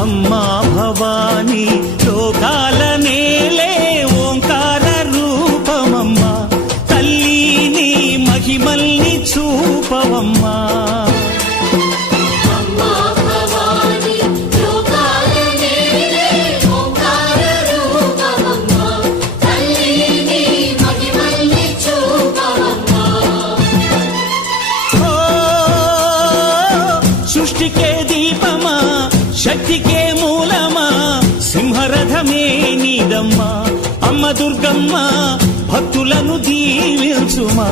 అమ్మా భవానీ లోకాల నేలే ఓంకార రూపమమ్మా, తల్లి నీ మహిమల్ని చూపవమ్మా. సృష్టికే దీపమా, శక్తికే మూలమా, సింహరథమే నీదమ్మా. అమ్మ దుర్గమ్మ భక్తులను దీవించుమా.